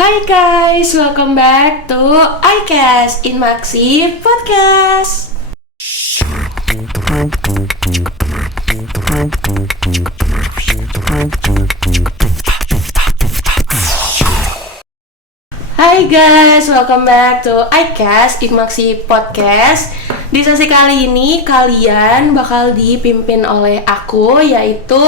Hai guys, welcome back to iCast in Maxi Podcast. Hai guys, welcome back to iCast in Maxi Podcast. Di sesi kali ini kalian bakal dipimpin oleh aku, yaitu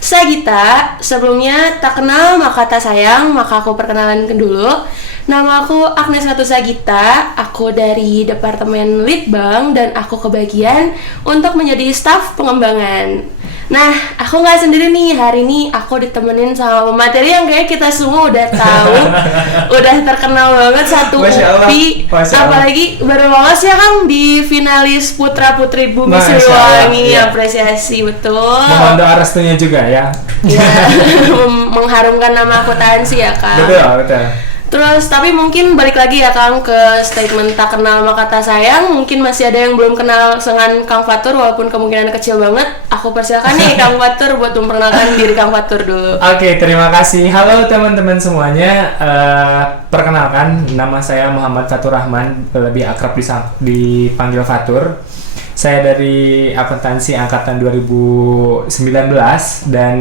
Sagita. Sebelumnya tak kenal maka tak sayang, maka aku perkenalan dulu. Nama aku Agnes Ratu Sagita. Aku dari Departemen Litbang dan aku kebagian untuk menjadi staf pengembangan. Nah, aku nggak sendiri nih. Hari ini aku ditemenin sama pemateri yang kayak kita semua udah tahu, udah terkenal banget, satu UPI. Apalagi baru lolos ya Kang di finalis Putra Putri Bumi Siliwangi. Ya. Apresiasi betul. Mohon doa restunya juga ya. Ya, mengharumkan nama akuntansi ya Kang. Betul. Terus tapi mungkin balik lagi ya Kang ke statement tak kenal maka tak sayang. Mungkin masih ada yang belum kenal dengan Kang Fatur, walaupun kemungkinan kecil banget. Aku persilakan nih Kang Fatur buat memperkenalkan diri Kang Fatur dulu. Oke, terima kasih. Halo teman-teman semuanya. Perkenalkan, nama saya Muhammad Fatur Rahman, lebih akrab dipanggil Fatur. Saya dari akuntansi angkatan 2019 dan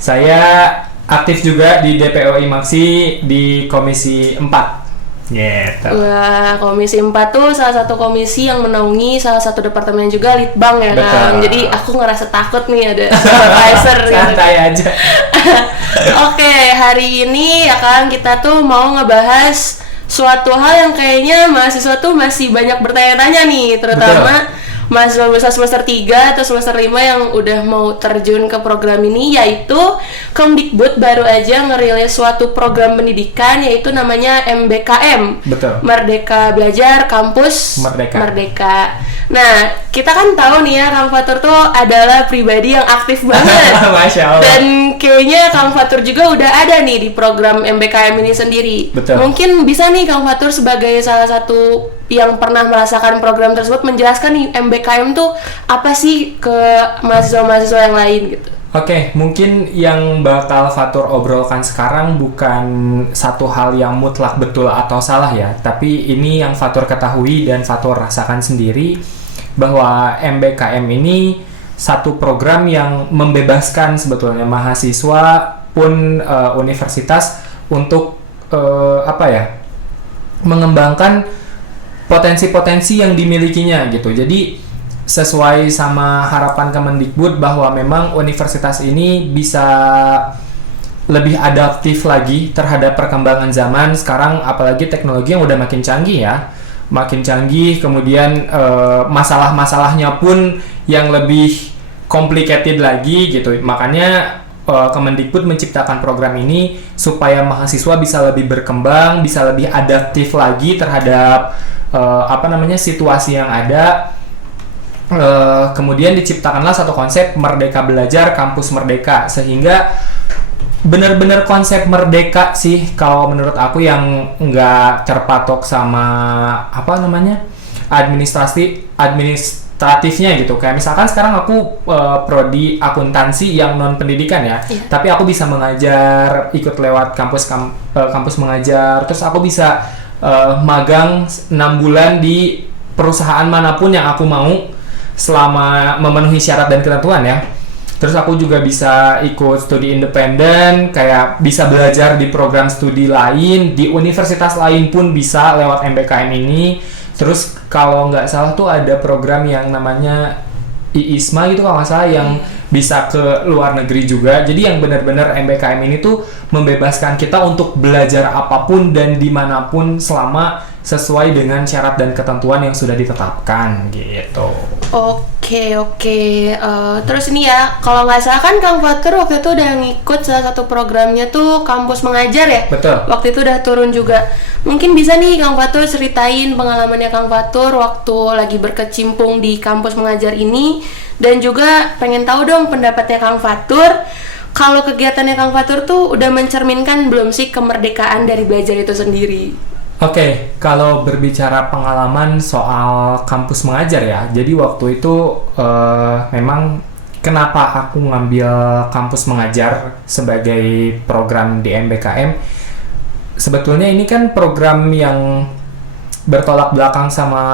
saya aktif juga di DPOI Maxi di Komisi 4. Gitu. Wah, Komisi 4 tuh salah satu komisi yang menaungi salah satu departemen juga Litbang ya Kang. Jadi aku ngerasa takut nih ada supervisor gitu. Santai aja. Oke, hari ini ya Kang kita tuh mau ngebahas suatu hal yang kayaknya mahasiswa tuh masih banyak bertanya-tanya nih, terutama mahasiswa semester 3 atau semester 5 yang udah mau terjun ke program ini, yaitu Kemdikbud baru aja ngerilis suatu program pendidikan yaitu namanya MBKM. Betul. Merdeka Belajar Kampus Merdeka. Nah, kita kan tahu nih ya Kang Fatur tuh adalah pribadi yang aktif banget. Masya Allah. Dan kayaknya Kang Fatur juga udah ada nih di program MBKM ini sendiri. Betul. Mungkin bisa nih Kang Fatur sebagai salah satu yang pernah merasakan program tersebut menjelaskan nih MBKM tuh apa sih ke mahasiswa-mahasiswa yang lain gitu. Oke, mungkin yang bakal Fatur obrolkan sekarang bukan satu hal yang mutlak betul atau salah ya, tapi ini yang Fatur ketahui dan Fatur rasakan sendiri bahwa MBKM ini satu program yang membebaskan sebetulnya mahasiswa pun universitas untuk mengembangkan potensi-potensi yang dimilikinya gitu. Jadi sesuai sama harapan Kemendikbud bahwa memang universitas ini bisa lebih adaptif lagi terhadap perkembangan zaman sekarang, apalagi teknologi yang udah makin canggih ya. Makin canggih, kemudian masalah-masalahnya pun yang lebih complicated lagi gitu. Makanya Kemendikbud menciptakan program ini supaya mahasiswa bisa lebih berkembang, bisa lebih adaptif lagi terhadap situasi yang ada. Kemudian diciptakanlah satu konsep Merdeka Belajar Kampus Merdeka, sehingga benar-benar konsep merdeka sih kalau menurut aku, yang nggak terpatok sama administratifnya gitu. Kayak misalkan sekarang aku prodi akuntansi yang non pendidikan ya, tapi aku bisa mengajar, ikut lewat kampus mengajar, terus aku bisa magang 6 bulan di perusahaan manapun yang aku mau selama memenuhi syarat dan ketentuan ya. Terus aku juga bisa ikut studi independen, kayak bisa belajar di program studi lain, di universitas lain pun bisa lewat MBKM ini. Terus kalau nggak salah tuh ada program yang namanya IISMA gitu kalau nggak salah, yang bisa ke luar negeri juga. Jadi yang benar-benar MBKM ini tuh membebaskan kita untuk belajar apapun dan dimanapun selama sesuai dengan syarat dan ketentuan yang sudah ditetapkan gitu. Oke. Terus ini ya, kalau nggak salah kan Kang Fatur waktu itu udah ngikut salah satu programnya tuh Kampus Mengajar ya? Betul. Waktu itu udah turun juga. Mungkin bisa nih Kang Fatur ceritain pengalamannya Kang Fatur waktu lagi berkecimpung di Kampus Mengajar ini, dan juga pengen tahu dong pendapatnya Kang Fatur. Kalau kegiatannya Kang Fatur tuh udah mencerminkan belum sih kemerdekaan dari belajar itu sendiri? Oke, kalau berbicara pengalaman soal kampus mengajar ya, jadi waktu itu memang kenapa aku ngambil kampus mengajar sebagai program di MBKM, sebetulnya ini kan program yang bertolak belakang sama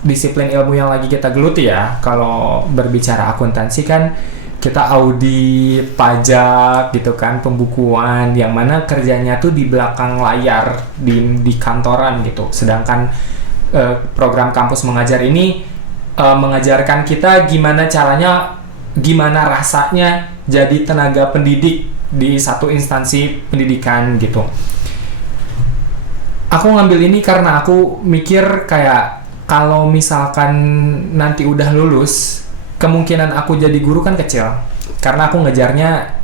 disiplin ilmu yang lagi kita geluti ya. Kalau berbicara akuntansi kan kita audit, pajak gitu kan, pembukuan, yang mana kerjanya tuh di belakang layar, di kantoran gitu. Sedangkan program kampus mengajar ini mengajarkan kita gimana caranya, gimana rasanya jadi tenaga pendidik di satu instansi pendidikan gitu. Aku ngambil ini karena aku mikir kayak kalau misalkan nanti udah lulus, kemungkinan aku jadi guru kan kecil. Karena aku ngejarnya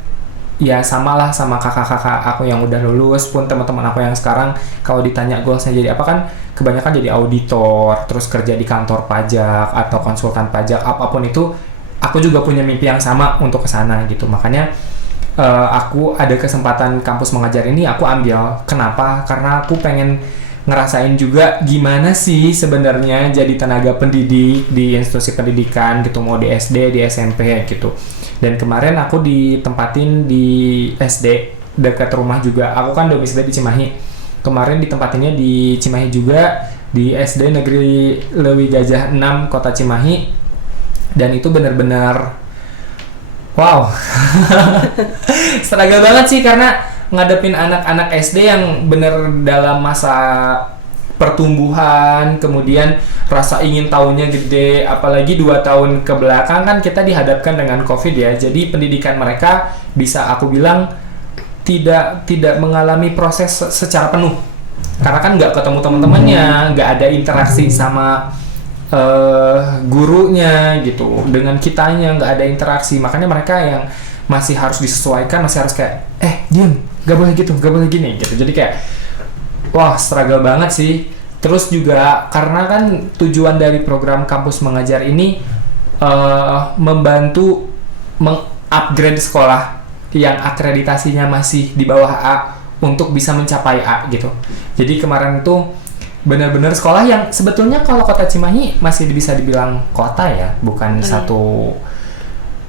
ya samalah sama kakak-kakak aku yang udah lulus pun teman-teman aku yang sekarang kalau ditanya goalsnya jadi apa kan kebanyakan jadi auditor, terus kerja di kantor pajak atau konsultan pajak, apapun itu aku juga punya mimpi yang sama untuk kesana gitu. Makanya aku ada kesempatan kampus mengajar ini aku ambil. Kenapa? Karena aku pengen ngerasain juga gimana sih sebenarnya jadi tenaga pendidik di institusi pendidikan gitu, mau di SD, di SMP gitu. Dan kemarin aku ditempatin di SD dekat rumah juga. Aku kan domisili di Cimahi. Kemarin ditempatinnya di Cimahi juga, di SD Negeri Lewi Gajah 6 Kota Cimahi. Dan itu benar-benar wow. Struggle banget sih karena ngadepin anak-anak SD yang bener dalam masa pertumbuhan, kemudian rasa ingin tahunya gede, apalagi 2 tahun ke belakang kan kita dihadapkan dengan COVID ya. Jadi pendidikan mereka bisa aku bilang tidak mengalami proses secara penuh. Karena kan nggak ketemu teman-temannya, nggak ada interaksi sama gurunya gitu, dengan kitanya nggak ada interaksi. Makanya mereka yang masih harus disesuaikan, masih harus kayak diam, nggak boleh gitu, nggak boleh gini gitu. Jadi kayak wah, struggle banget sih. Terus juga karena kan tujuan dari program kampus mengajar ini membantu mengupgrade sekolah yang akreditasinya masih di bawah A untuk bisa mencapai A gitu. Jadi kemarin itu benar-benar sekolah yang sebetulnya kalau Kota Cimahi masih bisa dibilang kota ya, bukan satu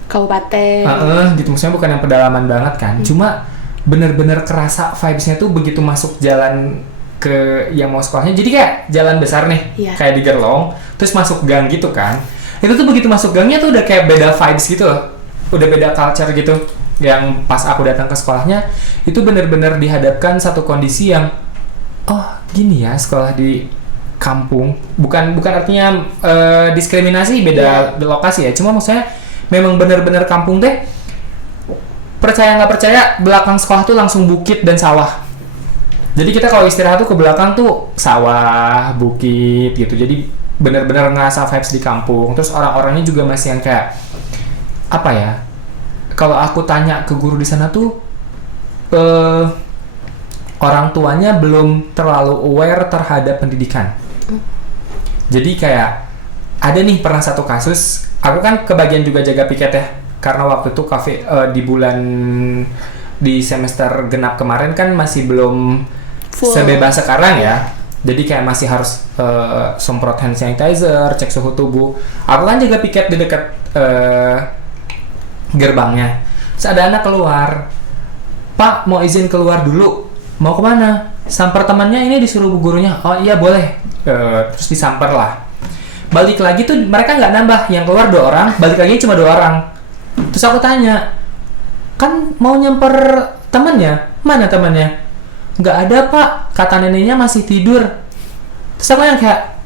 kabupaten. Gitu, maksudnya bukan yang pedalaman banget kan. Cuma benar-benar kerasa vibes-nya tuh begitu masuk jalan ke yang mau sekolahnya. Jadi kayak jalan besar nih, kayak di Gerlong, terus masuk gang gitu kan. Itu tuh begitu masuk gangnya tuh udah kayak beda vibes gitu loh. Udah beda culture gitu. Yang pas aku datang ke sekolahnya, itu benar-benar dihadapkan satu kondisi yang gini ya sekolah di kampung. Bukan artinya diskriminasi beda lokasi ya. Cuma maksudnya memang benar-benar kampung deh. Percaya nggak percaya, belakang sekolah tuh langsung bukit dan sawah. Jadi kita kalau istirahat tuh ke belakang tuh sawah, bukit gitu. Jadi benar-benar ngerasa vibes di kampung. Terus orang-orangnya juga masih yang kayak apa ya? Kalau aku tanya ke guru di sana tuh orang tuanya belum terlalu aware terhadap pendidikan. Jadi kayak ada nih pernah satu kasus, aku kan kebagian juga jaga piket ya, karena waktu itu di semester genap kemarin kan masih belum full sebebas sekarang ya. Jadi kayak masih harus semprot hand sanitizer, cek suhu tubuh. Aku kan jaga piket di dekat gerbangnya. Terus ada anak keluar, "Pak, mau izin keluar dulu." "Mau kemana?" "Samper temannya ini," disuruh bu gurunya. "Oh iya boleh." Terus disamper lah. Balik lagi tuh mereka nggak nambah, yang keluar 2 orang, balik lagi cuma 2 orang. Terus aku tanya, "Kan mau nyamper temannya, mana temannya?" "Nggak ada pak, kata neneknya masih tidur." Terus aku yang kayak,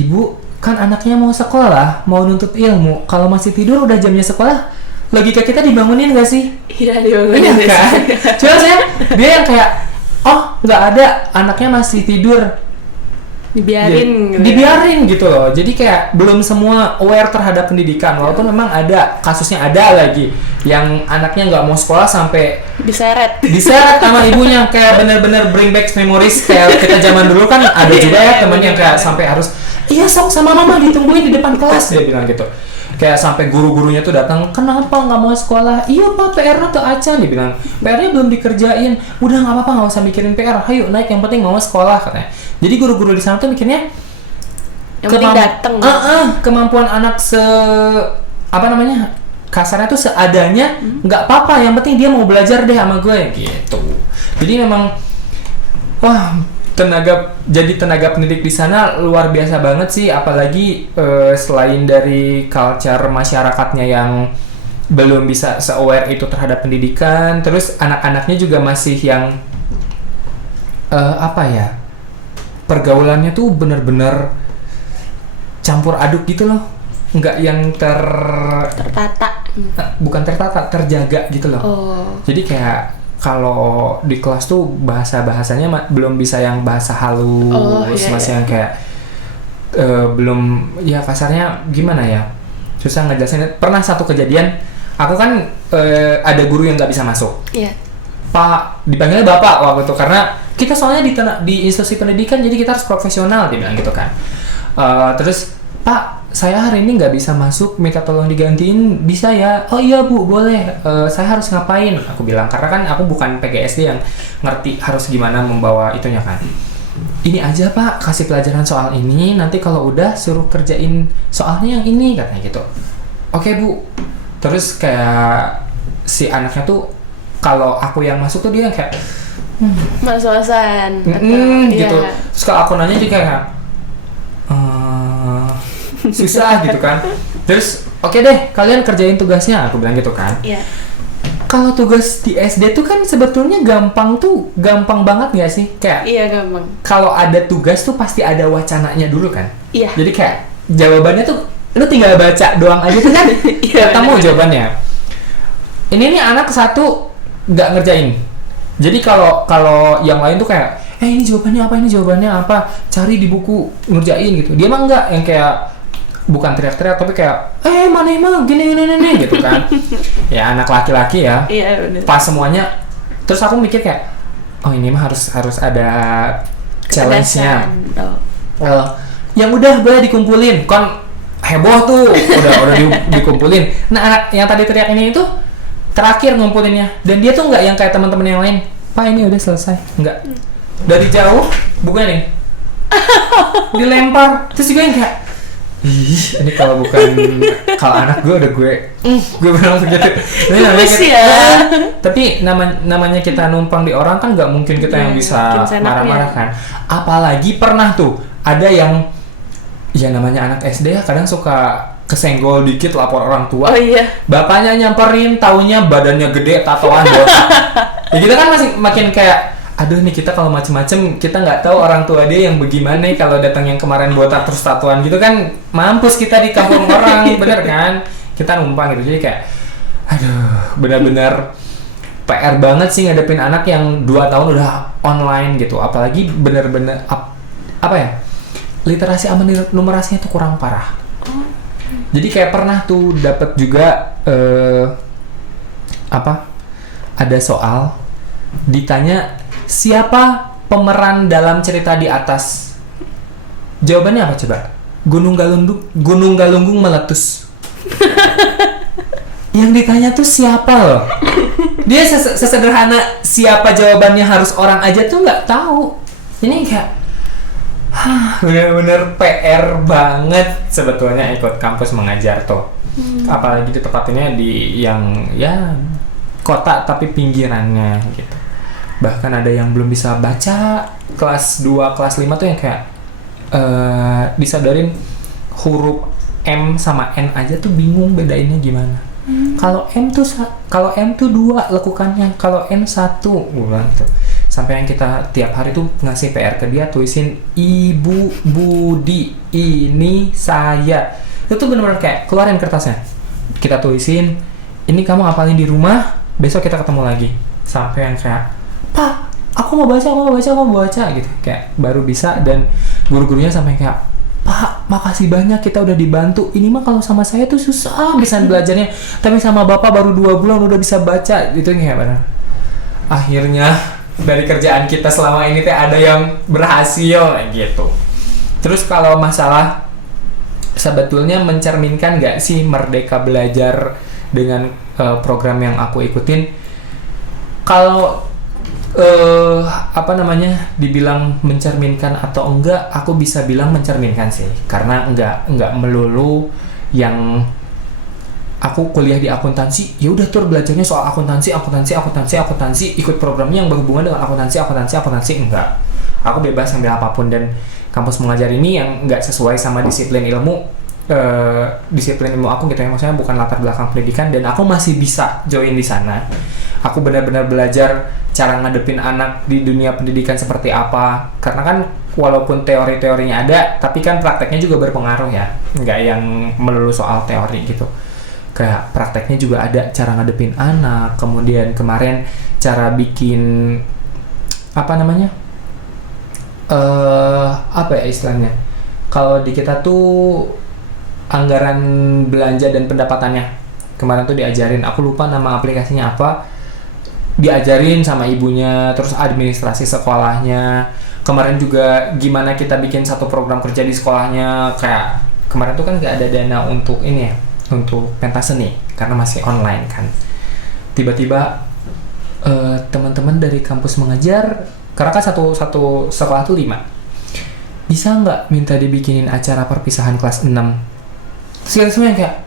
"Ibu, kan anaknya mau sekolah, mau nuntut ilmu, kalau masih tidur udah jamnya sekolah, logika kita dibangunin gak sih?" Iya, dibangunin kan? Cuma saya, dia yang kayak, nggak ada, anaknya masih tidur, dibiarin gitu loh. Jadi kayak belum semua aware terhadap pendidikan, walaupun memang ada kasusnya, ada lagi yang anaknya nggak mau sekolah sampai diseret sama ibunya, kayak bener-bener bring back memories kayak kita zaman dulu kan. Ada juga ya temen yang kayak sampai harus, "Iya sok sama mama ditungguin di depan kelas," dia bilang gitu. Kayak sampai guru-gurunya tuh datang, "Kenapa nggak mau sekolah?" "Iya pak, PR-nya tuh acan," dia bilang. "PR-nya belum dikerjain." "Udah nggak apa-apa, nggak usah mikirin PR, ayo naik, yang penting mau sekolah," katanya. Jadi guru-guru di sana tuh mikirnya yang penting dateng. Kemampuan anak kasarnya tuh seadanya, nggak apa-apa, yang penting dia mau belajar deh sama gue gitu. Jadi memang Wah, jadi tenaga pendidik di sana luar biasa banget sih, apalagi selain dari culture masyarakatnya yang belum bisa se-aware itu terhadap pendidikan, terus anak-anaknya juga masih yang pergaulannya tuh bener-bener campur aduk gitu loh, nggak yang tertata. bukan tertata, terjaga gitu loh. Jadi kayak kalau di kelas tuh bahasanya belum bisa yang bahasa halus, masih yang kayak belum, ya kasarnya gimana ya, susah ngejelasin. Pernah satu kejadian, aku kan ada guru yang nggak bisa masuk. Pak, dipanggilnya Bapak waktu itu karena kita soalnya di institusi pendidikan, jadi kita harus profesional, dia bilang gitu kan. Terus, Pak, saya hari ini nggak bisa masuk, minta tolong digantiin, bisa ya? Oh iya Bu, boleh. Saya harus ngapain? Aku bilang, karena kan aku bukan PGSD yang ngerti harus gimana membawa itunya kan. Ini aja Pak, kasih pelajaran soal ini, nanti kalau udah suruh kerjain soalnya yang ini, katanya gitu. Oke Bu. Terus kayak si anaknya tuh, kalau aku yang masuk tuh dia kayak mas-masan gitu. Terus kalau aku nanya juga kayak susah gitu kan. Terus oke deh, kalian kerjain tugasnya, aku bilang gitu kan. Kalau tugas di SD tuh kan sebetulnya gampang banget nggak sih? Kayak gampang. Kalau ada tugas tuh pasti ada wacananya dulu kan. Jadi kayak jawabannya tuh lu tinggal baca doang aja tuh kan. Ketemu jawabannya. Ini nih anak satu nggak ngerjain. Jadi kalau yang lain tuh kayak ini jawabannya apa, cari di buku, ngerjain gitu. Dia mah enggak, yang kayak bukan teriak-teriak tapi kayak mana emang gini gitu kan. Ya anak laki-laki ya. Bener. Pas semuanya, terus aku mikir kayak ini mah harus ada challenge-nya. Yang udah boleh dikumpulin, kan heboh tuh, udah dikumpulin. Nah, yang tadi teriak ini itu terakhir ngumpulinnya, dan dia tuh nggak yang kayak teman-teman yang lain, Pak ini udah selesai, nggak. Dari jauh bukunya nih dilempar, terus juga yang kayak ini kalau anak gue udah gue bilang begitu. Tapi namanya kita numpang di orang kan nggak mungkin kita yang bisa marah-marah kan. Apalagi pernah tuh ada yang namanya anak SD ya, kadang suka kesenggol dikit lapor orang tua. Bapaknya nyamperin, taunya badannya gede, tatoan botak. Ya kita kan masih makin kayak, aduh nih kita kalau macem-macem kita nggak tahu orang tua dia yang bagaimana. Kalau datang yang kemarin botak terus tatoan gitu kan, mampus kita di kampung orang, bener kan? Kita numpang gitu, jadi kayak, aduh, benar-benar PR banget sih ngadepin anak yang 2 tahun udah online gitu. Apalagi bener-bener literasi sama numerasinya tuh kurang parah. Jadi kayak pernah tuh dapat juga ada soal ditanya siapa pemeran dalam cerita di atas. Jawabannya apa coba? Gunung Galunggung meletus. Yang ditanya tuh siapa loh? Dia sesederhana siapa jawabannya harus orang aja tuh nggak tahu. Ini kayak bener-bener PR banget sebetulnya ikut kampus mengajar tuh. Apalagi di tempatnya di yang kota tapi pinggirannya gitu. Bahkan ada yang belum bisa baca, kelas 2, kelas 5 tuh yang kayak disadarin huruf M sama N aja tuh bingung bedainnya gimana. Kalau M tuh 2 lekukannya, kalau N 1 gitu. Sampai yang kita tiap hari tuh ngasih PR ke dia, tulisin Ibu Budi, ini saya. Itu tuh benar-benar kayak keluarin kertasnya, kita tulisin, ini kamu hafalin di rumah, besok kita ketemu lagi. Sampai yang kayak, Pak, aku mau baca gitu. Kayak baru bisa, dan guru-gurunya sampai kayak, Pak, makasih banyak kita udah dibantu. Ini mah kalau sama saya tuh susah bisa belajarnya, tapi sama Bapak baru 2 bulan udah bisa baca. Gitu kayak benar. Akhirnya dari kerjaan kita selama ini teh ada yang berhasil gitu. Terus kalau masalah sebetulnya mencerminkan nggak sih Merdeka Belajar dengan program yang aku ikutin? Kalau dibilang mencerminkan atau enggak, aku bisa bilang mencerminkan sih, karena enggak melulu yang aku kuliah di akuntansi, ya udah tur belajarnya soal akuntansi, ikut programnya yang berhubungan dengan akuntansi, enggak. aku bebas ngambil apapun. Dan kampus mengajar ini yang nggak sesuai sama disiplin ilmu aku gitu ya, maksudnya bukan latar belakang pendidikan, dan aku masih bisa join di sana. Aku benar-benar belajar cara ngadepin anak di dunia pendidikan seperti apa, karena kan walaupun teori-teorinya ada, tapi kan prakteknya juga berpengaruh ya, nggak yang melulu soal teori gitu. Kayak prakteknya juga ada cara ngadepin anak, kemudian kemarin cara bikin apa ya istilahnya, kalau di kita tuh anggaran belanja dan pendapatannya kemarin tuh diajarin, aku lupa nama aplikasinya apa, diajarin sama ibunya, terus administrasi sekolahnya. Kemarin juga gimana kita bikin satu program kerja di sekolahnya, kayak kemarin tuh kan gak ada dana untuk ini ya, untuk pentas seni karena masih online kan. Tiba-tiba teman-teman dari kampus mengajar, karena kan satu sekolah tuh 5, bisa nggak minta dibikinin acara perpisahan kelas 6? Terus semuanya kayak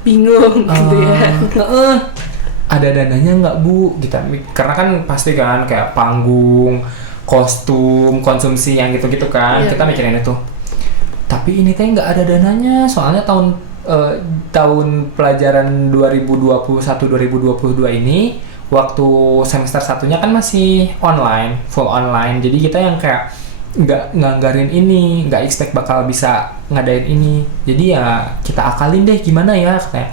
bingung gitu ya. Ada dananya nggak bu? Kita karena kan pasti kan kayak panggung, kostum, konsumsi yang gitu-gitu kan, kita mikirin itu. Tapi ini kayak nggak ada dananya, soalnya tahun pelajaran 2021-2022 ini waktu semester 1-nya kan masih online, full online. Jadi kita yang kayak nggak nganggarin ini, nggak expect bakal bisa ngadain ini. Jadi ya kita akalin deh gimana ya, kayak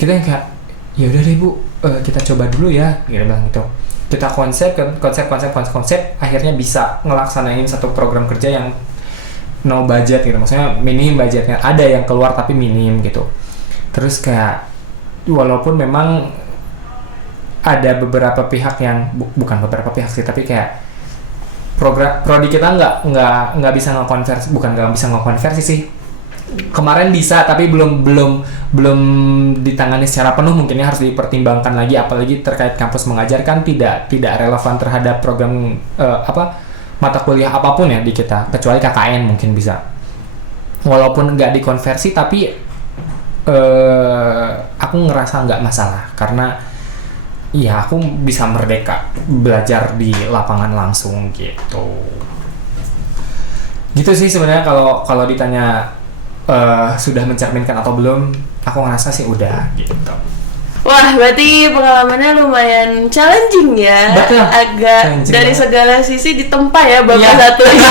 kita yang kayak ya udah deh bu, kita coba dulu ya, gitu bilang gitu. Kita konsep, akhirnya bisa ngelaksanain satu program kerja yang no budget gitu, maksudnya minim budgetnya, ada yang keluar tapi minim gitu. Terus kayak walaupun memang ada beberapa pihak yang bukan beberapa pihak sih, tapi kayak prodi kita nggak bisa ngekonversi, bukan nggak bisa ngekonversi sih, kemarin bisa tapi belum ditangani secara penuh, mungkinnya harus dipertimbangkan lagi, apalagi terkait kampus mengajar kan tidak relevan terhadap program mata kuliah apapun ya di kita, kecuali KKN mungkin bisa, walaupun nggak dikonversi tapi aku ngerasa nggak masalah karena ya aku bisa merdeka belajar di lapangan langsung gitu sih sebenarnya. Kalau ditanya sudah mencerminkan atau belum, aku ngerasa sih udah gitu. Wah, berarti pengalamannya lumayan challenging ya. Betul. Agak challenging dari segala sisi ditempa ya Bapak satu ini.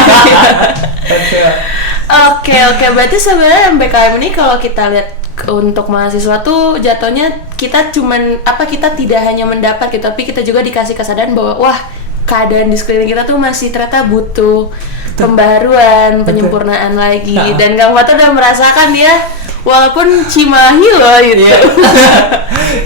Oke, berarti sebenarnya MBKM ini kalau kita lihat untuk mahasiswa tuh jatuhnya kita tidak hanya mendapat gitu, tapi kita juga dikasih kesadaran bahwa wah, keadaan di sekeliling kita tuh masih ternyata butuh pembaruan, penyempurnaan lagi. Dan Kang Fatur udah merasakan ya, walaupun Cimahi loh gitu.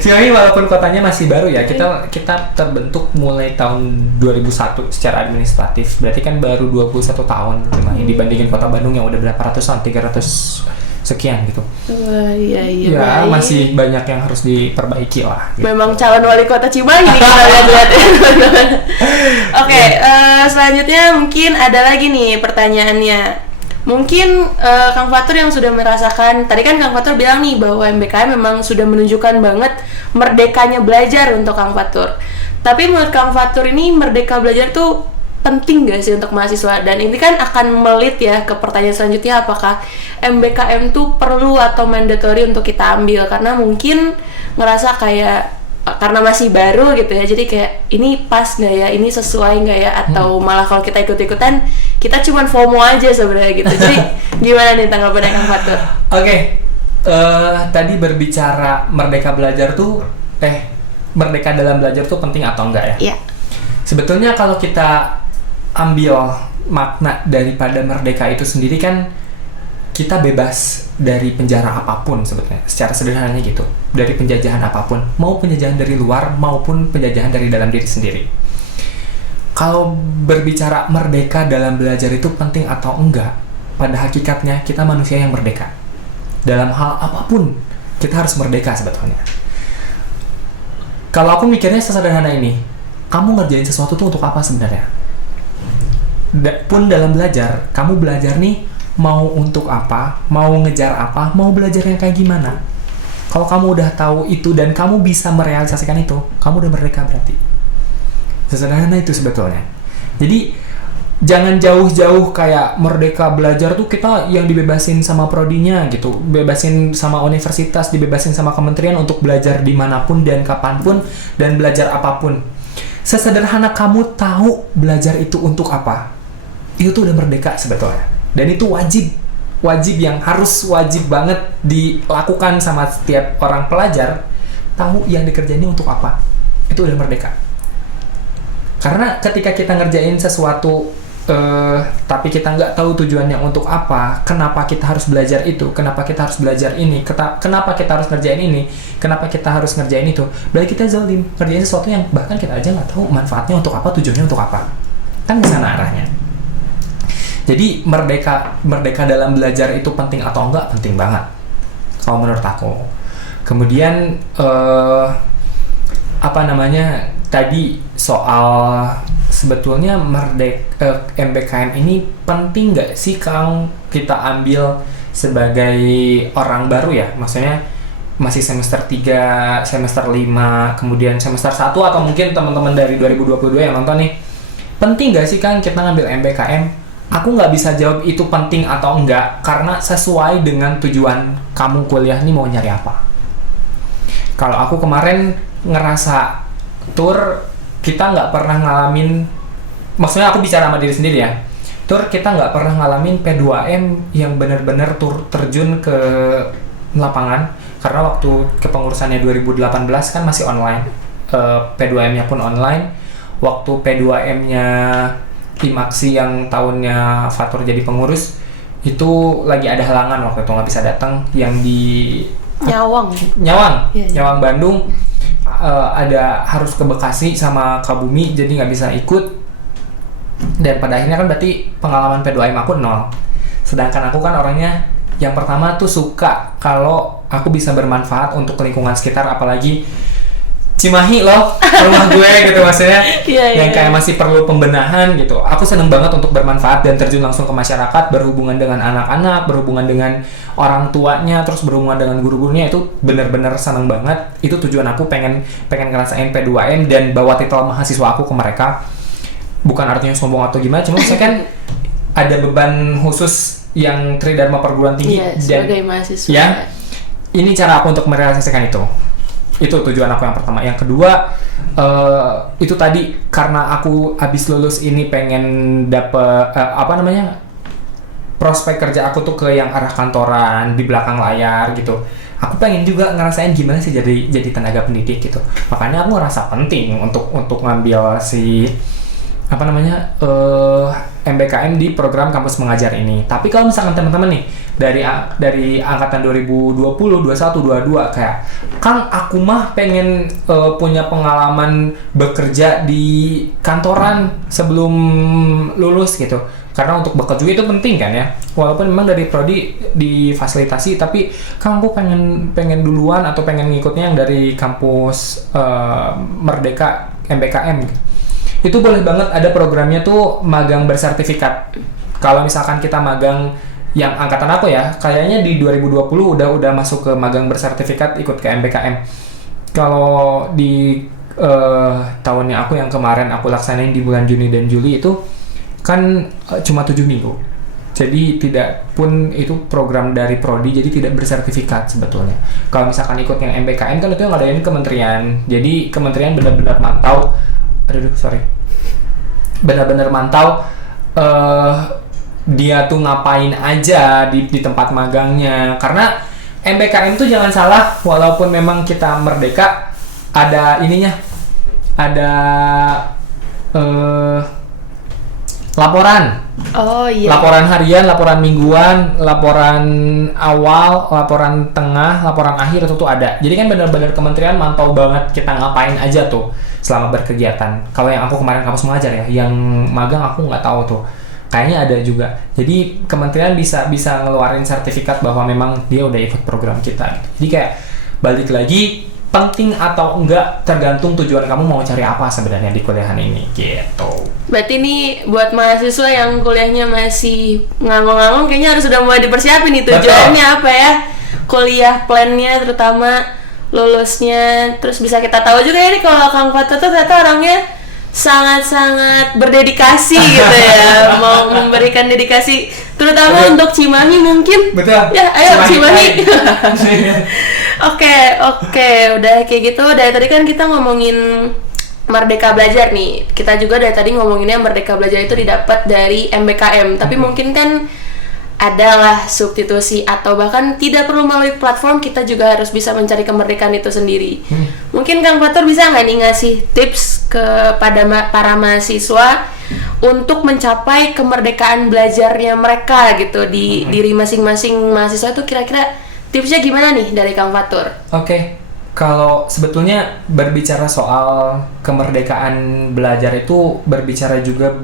Cimahi walaupun kotanya masih baru ya, kita terbentuk mulai tahun 2001 secara administratif, berarti kan baru 21 tahun Cimahi dibandingin kota Bandung yang udah berapa ratusan, 300 sekian gitu. Wah, iya ya, baik. Masih banyak yang harus diperbaiki lah gitu. Memang calon wali kota Cimahi nih kalau lihat. Oke, selanjutnya mungkin ada lagi nih pertanyaannya. Mungkin Kang Fatur yang sudah merasakan, tadi kan Kang Fatur bilang nih bahwa MBKM memang sudah menunjukkan banget merdekanya belajar untuk Kang Fatur. Tapi menurut Kang Fatur ini merdeka belajar tuh penting gak sih untuk mahasiswa? Dan ini kan akan melit ya ke pertanyaan selanjutnya, apakah MBKM tuh perlu atau mandatory untuk kita ambil? Karena mungkin ngerasa kayak karena masih baru gitu ya, jadi kayak ini pas gak ya, ini sesuai gak ya, atau malah kalau kita ikut-ikutan kita cuman FOMO aja sebenarnya gitu. Jadi gimana nih tanggapannya Kang Fatur? Oke, tadi berbicara merdeka belajar tuh merdeka dalam belajar tuh penting atau enggak ya? Iya. Sebetulnya kalau kita ambil makna daripada merdeka itu sendiri kan, kita bebas dari penjara apapun sebetulnya, secara sederhananya gitu, dari penjajahan apapun, mau penjajahan dari luar maupun penjajahan dari dalam diri sendiri. Kalau berbicara merdeka dalam belajar itu penting atau enggak, pada hakikatnya kita manusia yang merdeka. Dalam hal apapun kita harus merdeka sebetulnya. Kalau aku mikirnya sesederhana ini, kamu ngerjain sesuatu tuh untuk apa sebenarnya? Pun dalam belajar, kamu belajar nih mau untuk apa, mau ngejar apa, mau belajar yang kayak gimana. Kalau kamu udah tahu itu dan kamu bisa merealisasikan itu, kamu udah merdeka berarti. Sesederhana itu sebetulnya. Jadi jangan jauh-jauh kayak Merdeka Belajar tuh kita yang dibebasin sama prodinya gitu, bebasin sama universitas, dibebasin sama kementerian untuk belajar dimanapun dan kapanpun dan belajar apapun. Sesederhana kamu tahu belajar itu untuk apa, itu tuh udah merdeka sebetulnya. Dan itu wajib yang harus wajib banget dilakukan sama setiap orang pelajar, tahu yang dikerjain untuk apa, itu udah merdeka. Karena ketika kita ngerjain sesuatu tapi kita nggak tahu tujuannya untuk apa, kenapa kita harus belajar itu, kenapa kita harus belajar ini, kenapa kita harus ngerjain ini, kenapa kita harus ngerjain itu, berarti kita zalim, ngerjain sesuatu yang bahkan kita aja nggak tahu manfaatnya untuk apa, tujuannya untuk apa, kan ke sana arahnya. Jadi merdeka dalam belajar itu penting atau enggak? Penting banget kalau menurut aku. Kemudian tadi soal sebetulnya MBKM ini penting nggak sih Kang kita ambil sebagai orang baru ya? Maksudnya masih semester 3, semester 5, kemudian semester 1 atau mungkin teman-teman dari 2022 yang nonton nih. Penting nggak sih Kang kita ngambil MBKM? Aku nggak bisa jawab itu penting atau enggak karena sesuai dengan tujuan kamu kuliah ini mau nyari apa. Kalau aku kemarin ngerasa kita nggak pernah ngalamin, maksudnya aku bicara sama diri sendiri ya, kita nggak pernah ngalamin P2M yang benar-benar terjun ke lapangan, karena waktu kepengurusannya 2018 kan masih online, P2M-nya pun online. Waktu P2M-nya IMAKSI yang tahunnya Fatur jadi pengurus, itu lagi ada halangan waktu itu nggak bisa datang, yang di Nyawang, Nyawang Bandung. Ada harus ke Bekasi sama Kabumi, jadi nggak bisa ikut. Dan pada akhirnya kan berarti pengalaman P2M aku 0. Sedangkan aku kan orangnya yang pertama tuh suka kalau aku bisa bermanfaat untuk lingkungan sekitar, apalagi Cimahi loh, rumah gue gitu maksudnya, yang kayak masih perlu pembenahan gitu. Aku seneng banget untuk bermanfaat dan terjun langsung ke masyarakat, berhubungan dengan anak-anak, berhubungan dengan orang tuanya, terus berhubungan dengan guru-gurunya, itu bener-bener seneng banget. Itu tujuan aku, pengen ngerasain P2M dan bawa titel mahasiswa aku ke mereka. Bukan artinya sombong atau gimana, cuma saya kan ada beban khusus yang Tridharma Perguruan Tinggi dan sebagai mahasiswa. Ya, ini cara aku untuk merealisasikan itu. Itu tujuan aku yang pertama. Yang kedua, itu tadi karena aku habis lulus ini pengen dapet prospek kerja aku tuh ke yang arah kantoran di belakang layar gitu. Aku pengen juga ngerasain gimana sih jadi tenaga pendidik gitu. Makanya aku ngerasa penting untuk ngambil MBKM di program kampus mengajar ini. Tapi kalau misalkan teman-teman nih dari angkatan 2020, 21, 22 kayak Kang, aku mah pengen punya pengalaman bekerja di kantoran sebelum lulus gitu. Karena untuk bekerja juga itu penting kan ya. Walaupun memang dari prodi difasilitasi, tapi Kang, aku pengen duluan atau pengen ngikutnya yang dari kampus Merdeka MBKM gitu. Itu boleh banget, ada programnya tuh magang bersertifikat. Kalau misalkan kita magang yang angkatan aku ya, kayaknya di 2020 udah masuk ke magang bersertifikat ikut ke MBKM. Kalau di tahunnya aku yang kemarin aku laksanain di bulan Juni dan Juli itu kan cuma 7 minggu. Jadi tidak pun itu program dari prodi, jadi tidak bersertifikat sebetulnya. Kalau misalkan ikut yang MBKM kan itu yang ngadain kementerian. Jadi kementerian benar-benar mantau benar-benar mantau dia tuh ngapain aja di tempat magangnya. Karena MBKM tuh jangan salah, walaupun memang kita merdeka, ada ininya, ada laporan. Oh iya. Laporan harian, laporan mingguan, laporan awal, laporan tengah, laporan akhir itu tuh ada. Jadi kan benar-benar kementerian mantau banget kita ngapain aja tuh selama berkegiatan. Kalau yang aku kemarin kampus mengajar ya, yang magang aku nggak tahu tuh. Kayaknya ada juga. Jadi kementerian bisa ngeluarin sertifikat bahwa memang dia udah ikut program kita gitu. Jadi kayak balik lagi, penting atau enggak tergantung tujuan kamu mau cari apa sebenarnya di kuliahan ini gitu. Berarti ini buat mahasiswa yang kuliahnya masih ngangong-ngangong, kayaknya harus sudah mulai dipersiapin nih tujuannya apa ya, kuliah plannya terutama lulusnya. Terus bisa kita tahu juga ya nih kalau Kang Fatur tuh ternyata orangnya sangat-sangat berdedikasi gitu ya, mau memberikan dedikasi terutama Betul. untuk Cimahi mungkin. Betul. Ya, ayo Cimahi. Cimahi. Oke, udah kayak gitu. Dari tadi kan kita ngomongin Merdeka Belajar nih. Kita juga dari tadi ngomonginnya Merdeka Belajar itu didapat dari MBKM. Tapi mungkin kan adalah substitusi atau bahkan tidak perlu melalui platform, kita juga harus bisa mencari kemerdekaan itu sendiri. Mungkin Kang Fatur bisa nggak nih ngasih tips kepada para mahasiswa untuk mencapai kemerdekaan belajarnya mereka gitu di diri masing-masing mahasiswa itu, kira-kira tipsnya gimana nih dari Kang Fatur? Oke. Kalau sebetulnya berbicara soal kemerdekaan belajar itu berbicara juga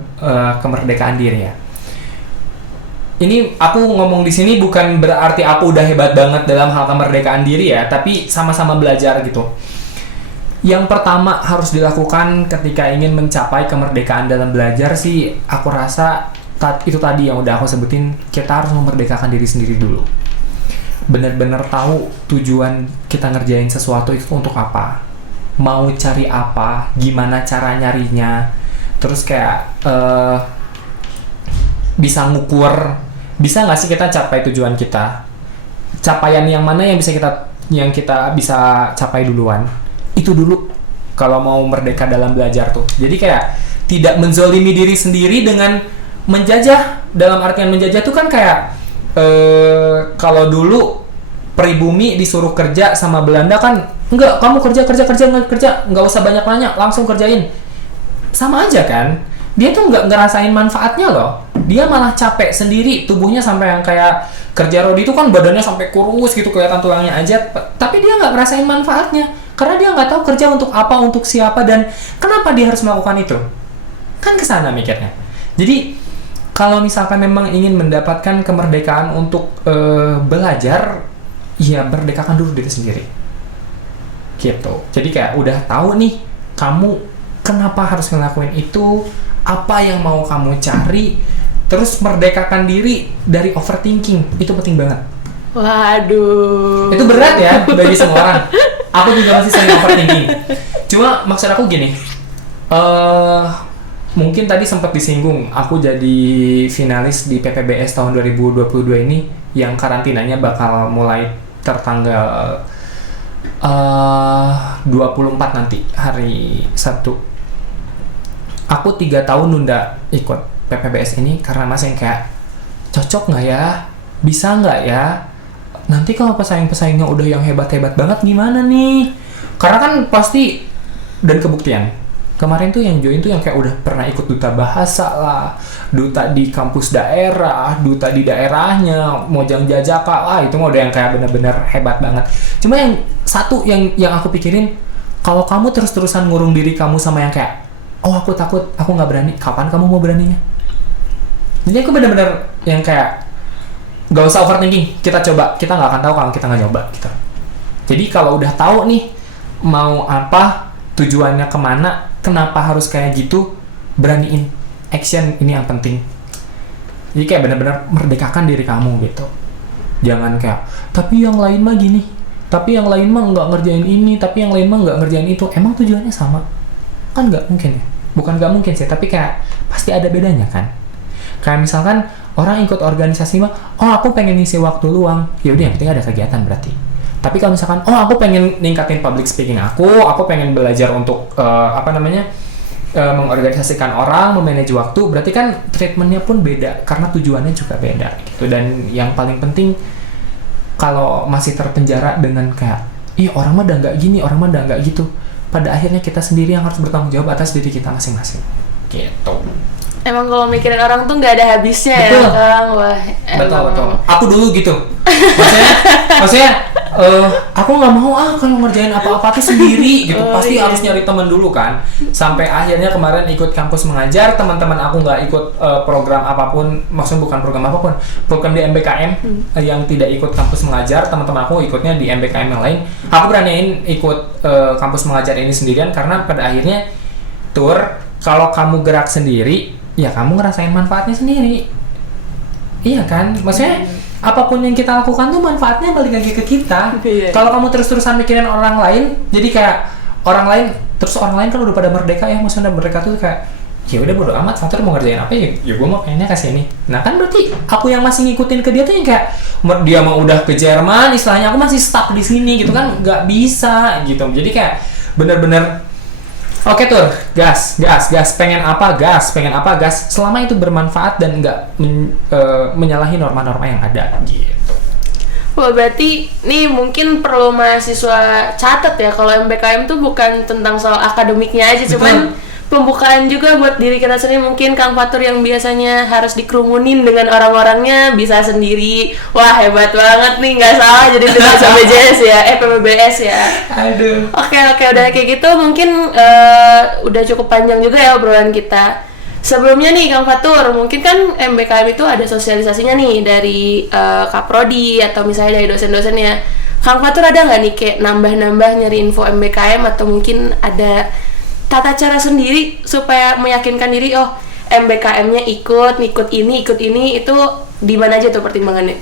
kemerdekaan diri ya. Ini aku ngomong di sini bukan berarti aku udah hebat banget dalam hal kemerdekaan diri ya, tapi sama-sama belajar gitu. Yang pertama harus dilakukan ketika ingin mencapai kemerdekaan dalam belajar sih, aku rasa itu tadi yang udah aku sebutin, kita harus memerdekakan diri sendiri dulu. Bener-bener tahu tujuan kita ngerjain sesuatu itu untuk apa, mau cari apa, gimana cara nyarinya, terus kayak bisa ngukur, bisa nggak sih kita capai tujuan kita, capaian yang mana yang kita bisa capai duluan, itu dulu kalau mau merdeka dalam belajar tuh. Jadi kayak tidak menzolimi diri sendiri dengan menjajah. Dalam artian menjajah tuh kan kayak kalau dulu pribumi disuruh kerja sama Belanda kan, enggak, kamu kerja, nggak usah banyak nanya, langsung kerjain. Sama aja kan, dia tuh nggak ngerasain manfaatnya loh, dia malah capek sendiri, tubuhnya sampai yang kayak kerja rodi itu kan badannya sampai kurus gitu, kelihatan tulangnya aja, tapi dia nggak ngerasain manfaatnya, karena dia nggak tahu kerja untuk apa, untuk siapa, dan kenapa dia harus melakukan itu, kan kesana mikirnya. Jadi kalau misalkan memang ingin mendapatkan kemerdekaan untuk belajar, ya merdekakan dulu diri sendiri gitu. Jadi kayak udah tahu nih kamu kenapa harus ngelakuin itu, apa yang mau kamu cari, terus merdekakan diri dari overthinking. Itu penting banget. Waduh, itu berat ya bagi semua orang. Aku juga masih sering overthinking. Cuma maksud aku gini, mungkin tadi sempat disinggung, aku jadi finalis di PPBS tahun 2022 ini yang karantinanya bakal mulai tertanggal 24 nanti, hari Sabtu. Aku 3 tahun nunda ikut PPBS ini karena masih yang kayak, cocok nggak ya? Bisa nggak ya? Nanti kalau pesaing-pesaingnya udah yang hebat-hebat banget gimana nih? Karena kan pasti, dan kebuktian, kemarin tuh yang join tuh yang kayak udah pernah ikut duta bahasa lah, duta di kampus daerah, duta di daerahnya, Mojang Jajaka lah, itu mah udah yang kayak bener-bener hebat banget. Cuma yang satu yang aku pikirin, kalau kamu terus-terusan ngurung diri kamu sama yang kayak, oh aku takut, aku nggak berani, kapan kamu mau beraninya? Jadi aku bener-bener yang kayak, gak usah overthinking, kita coba, kita nggak akan tahu kalau kita nggak nyoba gitu. Jadi kalau udah tahu nih mau apa, tujuannya kemana, kenapa harus kayak gitu, beraniin, action, ini yang penting. Jadi kayak benar-benar merdekakan diri kamu gitu. Jangan kayak, tapi yang lain mah gini, tapi yang lain mah nggak ngerjain ini, tapi yang lain mah nggak ngerjain itu. Emang tujuannya sama? Kan nggak mungkin ya. Bukan nggak mungkin sih, tapi kayak pasti ada bedanya kan. Kayak misalkan orang ikut organisasi mah, oh aku pengen ngisi waktu luang, yaudah yang penting ada kegiatan berarti. Tapi kalau misalkan, oh aku pengen ningkatin public speaking aku pengen belajar untuk mengorganisasikan orang, memanage waktu, berarti kan treatmentnya pun beda, karena tujuannya juga beda gitu. Dan yang paling penting, kalau masih terpenjara dengan kayak, ih orang mah udah nggak gini, orang mah udah nggak gitu, pada akhirnya kita sendiri yang harus bertanggung jawab atas diri kita masing-masing gitu. Emang kalau mikirin orang tuh nggak ada habisnya. Betul. Ya Kang. Wah, Betul. Aku dulu gitu. Maksudnya aku nggak mau kalau ngerjain apa-apa tuh sendiri gitu. Pasti harus nyari teman dulu kan. Sampai akhirnya kemarin ikut kampus mengajar, teman-teman aku nggak ikut program apapun, maksudnya bukan program apapun, program di MBKM yang tidak ikut kampus mengajar, teman-teman aku ikutnya di MBKM yang lain. Aku beraniin ikut kampus mengajar ini sendirian karena pada akhirnya kalau kamu gerak sendiri, ya kamu ngerasain manfaatnya sendiri. Iya kan? Maksudnya apapun yang kita lakukan tuh manfaatnya balik lagi ke kita. Kalau kamu terus-terusan mikirin orang lain, jadi kayak orang lain terus orang lain kan udah pada merdeka ya, maksudnya merdeka tuh kayak ya udah bodo amat Fatur mau ngerjain apa ya gue mau pengennya kasih ini. Nah kan berarti aku yang masih ngikutin ke dia tuh yang kayak dia mau udah ke Jerman istilahnya, aku masih stuck di sini gitu kan, nggak bisa gitu. Jadi kayak bener-bener oke Tur, gas, pengen apa gas, selama itu bermanfaat dan nggak menyalahi norma-norma yang ada gitu. Wah, berarti nih mungkin perlu mahasiswa catat ya, kalau MBKM tuh bukan tentang soal akademiknya aja, cuman pembukaan juga buat diri kita sendiri. Mungkin Kang Fatur yang biasanya harus dikerumunin dengan orang-orangnya bisa sendiri. Wah, hebat banget nih, nggak salah jadi tugas BPJS ya, PBBS ya. Aduh. Oke, udah kayak gitu mungkin udah cukup panjang juga ya obrolan kita. Sebelumnya nih Kang Fatur, mungkin kan MBKM itu ada sosialisasinya nih dari Kaprodi atau misalnya dari dosen-dosennya. Kang Fatur ada nggak nih kayak nambah-nambah nyari info MBKM, atau mungkin ada tata cara sendiri supaya meyakinkan diri, oh MBKM-nya ikut ini itu di mana aja tuh pertimbangannya?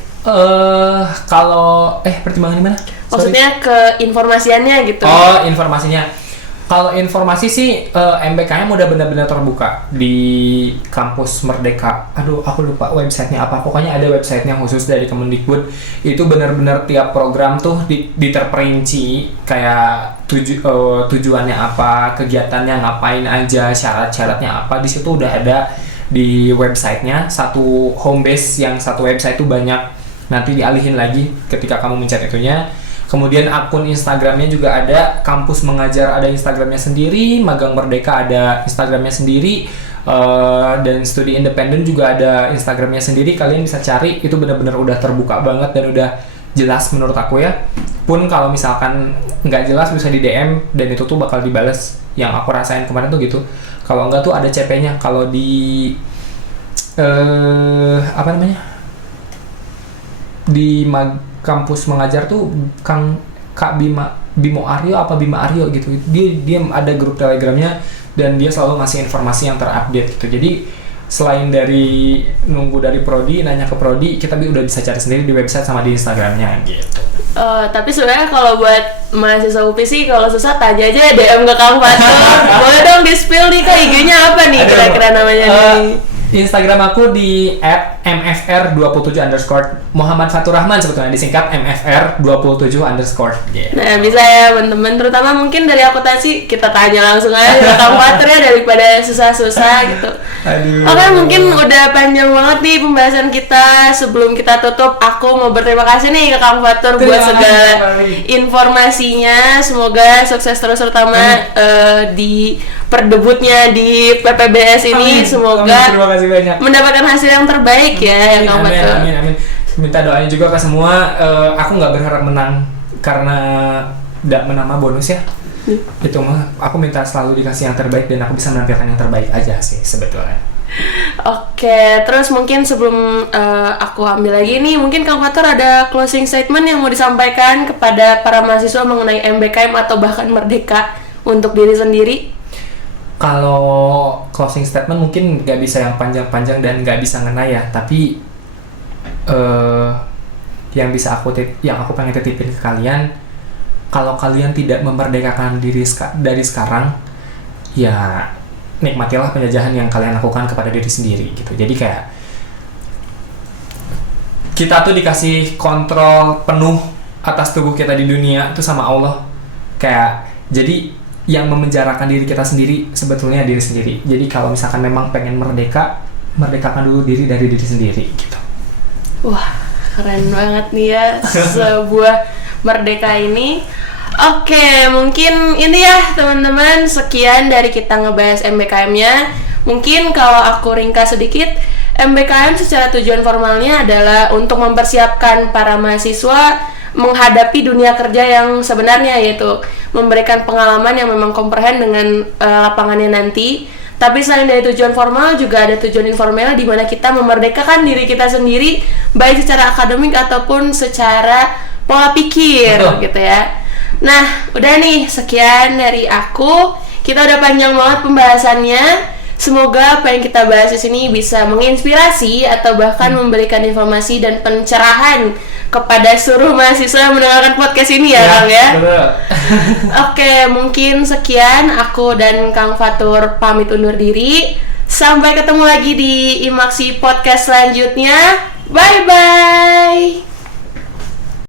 Kalau pertimbangan di mana? Maksudnya ke informasiannya gitu. Oh, informasinya. Kalau informasi sih MBKM udah benar-benar terbuka di kampus Merdeka. Aduh, aku lupa websitenya apa. Pokoknya ada websitenya khusus dari Kemendikbud. Itu benar-benar tiap program tuh diterperinci kayak tujuannya apa, kegiatannya ngapain aja, syarat-syaratnya apa. Di situ udah ada di websitenya. Satu home base yang satu website itu banyak. Nanti dialihin lagi ketika kamu mencet itunya. Kemudian akun Instagramnya juga ada, kampus mengajar ada Instagramnya sendiri, magang Merdeka ada Instagramnya sendiri, dan studi independen juga ada Instagramnya sendiri. Kalian bisa cari, itu benar-benar udah terbuka banget dan udah jelas menurut aku ya. Pun kalau misalkan nggak jelas bisa di DM dan itu tuh bakal dibales. Yang aku rasain kemarin tuh gitu. Kalau nggak tuh ada CP-nya. Kalau di di kampus mengajar tuh Kak Bimo Aryo apa Bima Aryo gitu, dia ada grup Telegramnya dan dia selalu ngasih informasi yang terupdate gitu. Jadi selain dari nunggu dari prodi, nanya ke prodi, kita udah bisa cari sendiri di website sama di Instagramnya gitu. Tapi sebenarnya kalau buat mahasiswa UPI sih, kalau susah tanya aja DM ke Kang Fatur. Boleh dong di-spill nih Kak, IG-nya apa nih kira-kira namanya nih? Instagram aku di @mfr27_ Muhammad Fatur Rahman, sebetulnya disingkat mfr27_. Yeah. Nah, bisa ya teman-teman, terutama mungkin dari akuntansi kita tanya langsung aja ke Kang Fatur ya, daripada susah-susah gitu. Oke, mungkin udah panjang banget nih pembahasan kita. Sebelum kita tutup, aku mau berterima kasih nih ke Kang Fatur buat segala informasinya. Semoga sukses terus, terutama di perdebutnya di PPBS ini. Semoga mendapatkan hasil yang terbaik ya, yang Kang Fatur. Amin. Minta doanya juga ke semua. Aku nggak berharap menang karena tidak menambah bonus ya. Itu mah aku minta selalu dikasih yang terbaik dan aku bisa menampilkan yang terbaik aja sih sebetulnya. Oke, terus mungkin sebelum aku ambil lagi nih, mungkin Kang Fatur ada closing statement yang mau disampaikan kepada para mahasiswa mengenai MBKM atau bahkan Merdeka untuk diri sendiri? Kalau closing statement mungkin nggak bisa yang panjang-panjang dan nggak bisa ngena ya, tapi yang aku pengen titipin ke kalian, kalau kalian tidak memerdekakan diri dari sekarang, ya nikmatilah penjajahan yang kalian lakukan kepada diri sendiri gitu. Jadi kayak kita tuh dikasih kontrol penuh atas tubuh kita di dunia itu sama Allah. Kayak jadi yang memenjarakan diri kita sendiri sebetulnya diri sendiri. Jadi kalau misalkan memang pengen merdekakan dulu diri dari diri sendiri gitu. Wah, keren banget nih ya sebuah merdeka ini. Oke, mungkin ini ya teman-teman, sekian dari kita ngebahas MBKM-nya. Mungkin kalau aku ringkas sedikit, MBKM secara tujuan formalnya adalah untuk mempersiapkan para mahasiswa menghadapi dunia kerja yang sebenarnya, yaitu memberikan pengalaman yang memang komprehen dengan lapangannya nanti. Tapi selain dari tujuan formal, juga ada tujuan informal di mana kita memerdekakan diri kita sendiri, baik secara akademik ataupun secara pola pikir. Betul. Gitu ya. Nah, udah nih, sekian dari aku. Kita udah panjang banget pembahasannya. Semoga apa yang kita bahas di sini bisa menginspirasi atau bahkan memberikan informasi dan pencerahan kepada seluruh mahasiswa yang mendengarkan podcast ini ya Kang ya. Betul. Oke, mungkin sekian aku dan Kang Fatur pamit undur diri. Sampai ketemu lagi di IMAXI Podcast selanjutnya. Bye bye.